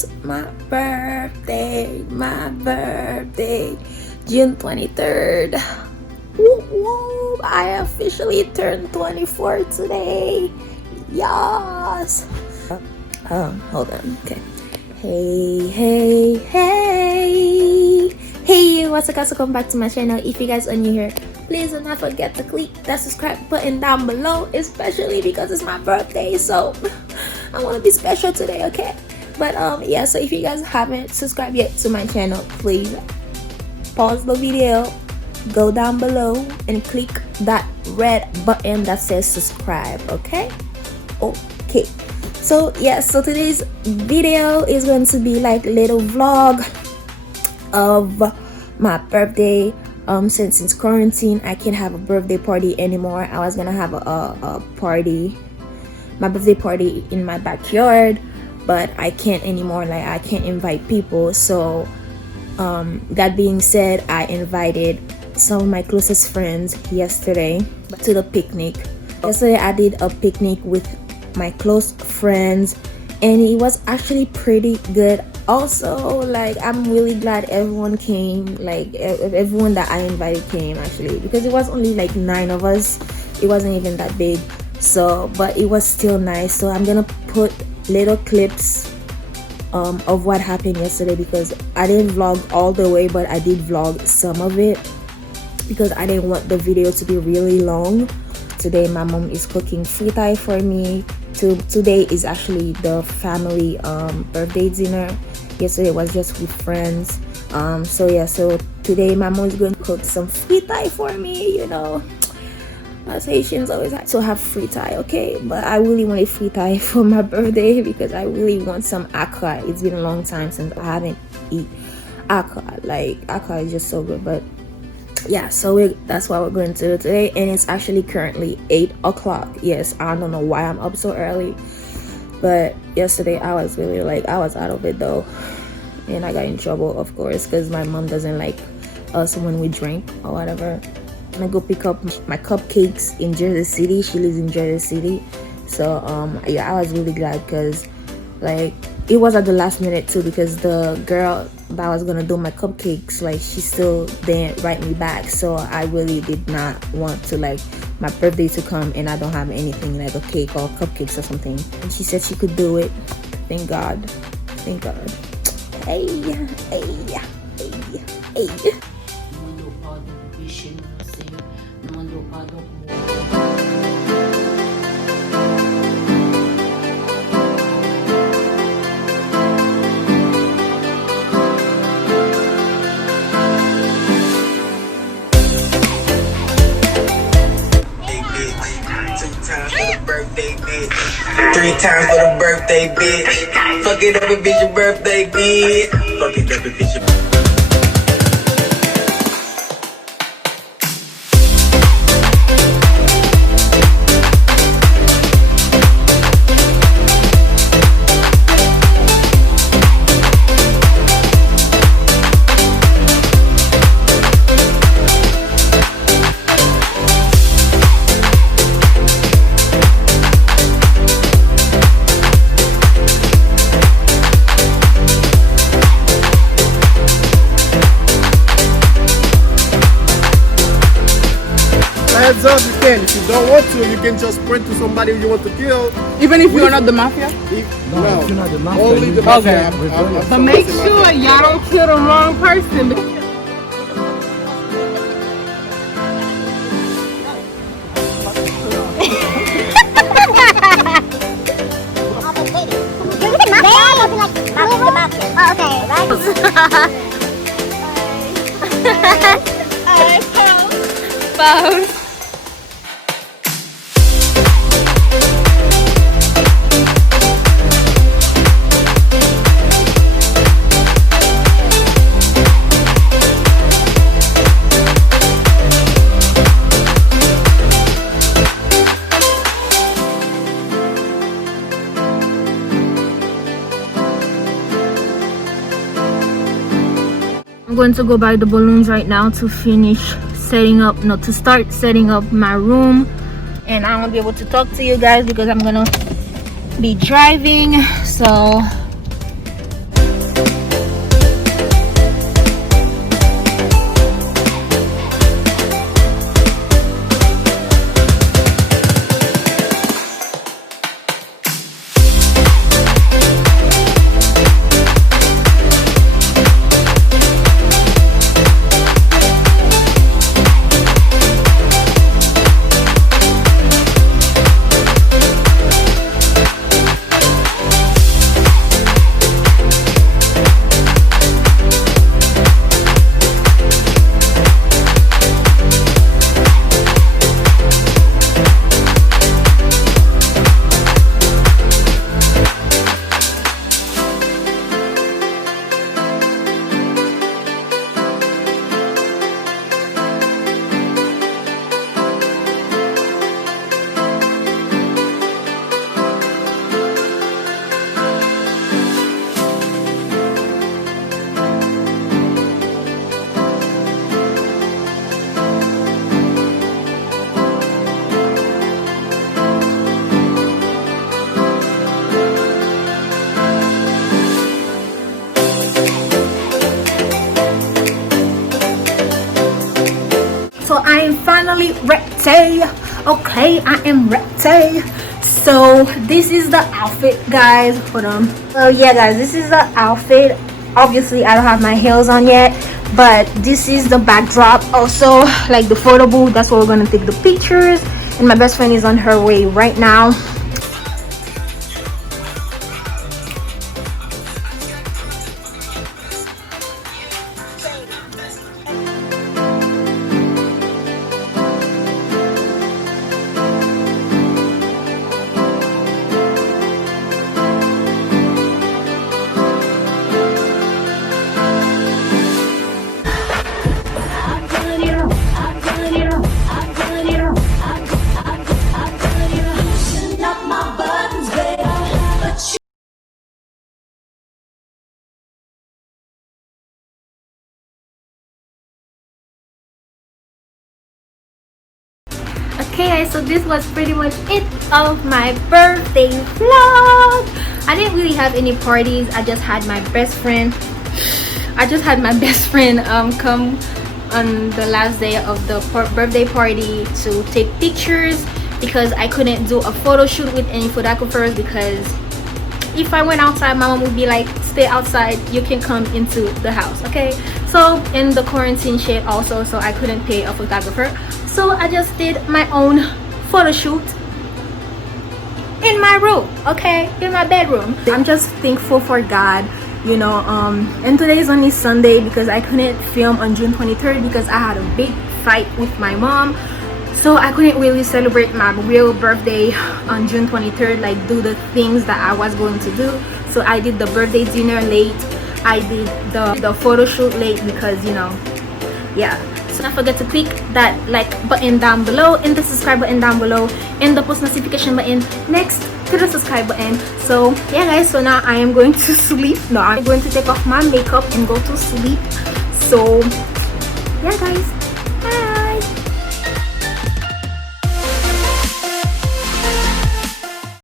today's my birthday, June 23rd. Woo woo! I officially turned 24 today. Yes. Hold on. Okay. Hey, hey, hey. Hey, what's up guys? Welcome back to my channel. If you guys are new here, please do not forget to click that subscribe button down below, especially because it's my birthday, so I want to be special today, okay? But yeah, so if you guys haven't subscribed yet to my channel, please pause the video, go down below and click that red button that says subscribe, okay? Okay, so yeah, so today's video is going to be like little vlog of my birthday. Since it's quarantine, I can't have a birthday party anymore. I was gonna have a party, my birthday party in my backyard, but I can't anymore. Like, I can't invite people. So that being said, I invited some of my closest friends yesterday to the picnic. Yesterday I did a picnic with my close friends and it was actually pretty good. Also, like, I'm really glad everyone came, like everyone that I invited came actually, because it was only like 9 of us. It wasn't even that big, so but it was still nice. So I'm gonna put little clips of what happened yesterday, because I didn't vlog all the way, but I did vlog some of it because I didn't want the video to be really long. Today my mom is cooking fritai for me. Today is actually the family birthday dinner. Yesterday was just with friends. So yeah, so today my mom is going to cook some fritai for me. You know, us Haitians always have to have fritai, okay? But I really wanted fritai for my birthday because I really want some akra. It's been a long time since I haven't eaten akra. Like, akra is just so good. But yeah, so that's what we're going to do today, and it's actually currently 8 o'clock. Yes, I don't know why I'm up so early, but yesterday I was really like, I was out of it though, and I got in trouble, of course, because my mom doesn't like us when we drink or whatever. And I go pick up my cupcakes in Jersey City. She lives in Jersey City, so yeah, I was really glad, because like it was at the last minute too, because the girl that was gonna do my cupcakes, like, she still didn't write me back. So I really did not want to, like, my birthday to come and I don't have anything, like a cake or cupcakes or something. And she said she could do it. Thank God. Thank God. Hey, hey, hey, hey. Birthday bitch. 3 times for the birthday bitch. Fuck it up if it's your birthday bitch. Fuck it up if it's your Heads up, you can. If you don't want to, you can just sprint to somebody you want to kill. Even if you're not the mafia? No, if you're not the mafia, only the okay. mafia. But make sure y'all don't kill the wrong person. Pose. I'm going to go buy the balloons right now to finish setting up, no, to start setting up my room, and I won't be able to talk to you guys because I'm gonna be driving. So ready. Okay, I am ready. So this is the outfit, guys. Hold on. So yeah, guys, this is the outfit. Obviously I don't have my heels on yet, but this is the backdrop. Also, like the photo booth, that's where we're gonna take the pictures, and my best friend is on her way right now. Okay, so this was pretty much it of my birthday vlog. I didn't really have any parties. I just had my best friend come on the last day of the birthday party to take pictures, because I couldn't do a photo shoot with any photographers, because if I went outside, my mom would be like, stay outside, you can come into the house. Okay, so in the quarantine shit also, so I couldn't pay a photographer, so I just did my own photo shoot in my room, okay, in my bedroom. I'm just thankful for God, you know. And today is only Sunday because I couldn't film on June 23rd because I had a big fight with my mom, so I couldn't really celebrate my real birthday on June 23rd, like do the things that I was going to do. So I did the birthday dinner late, I did the photo shoot late, because, you know, yeah. So don't forget to click that like button down below, and the subscribe button down below, and the post notification button next to the subscribe button. So yeah, guys, so now I am going to sleep. No, I'm going to take off my makeup and go to sleep. So yeah, guys, bye.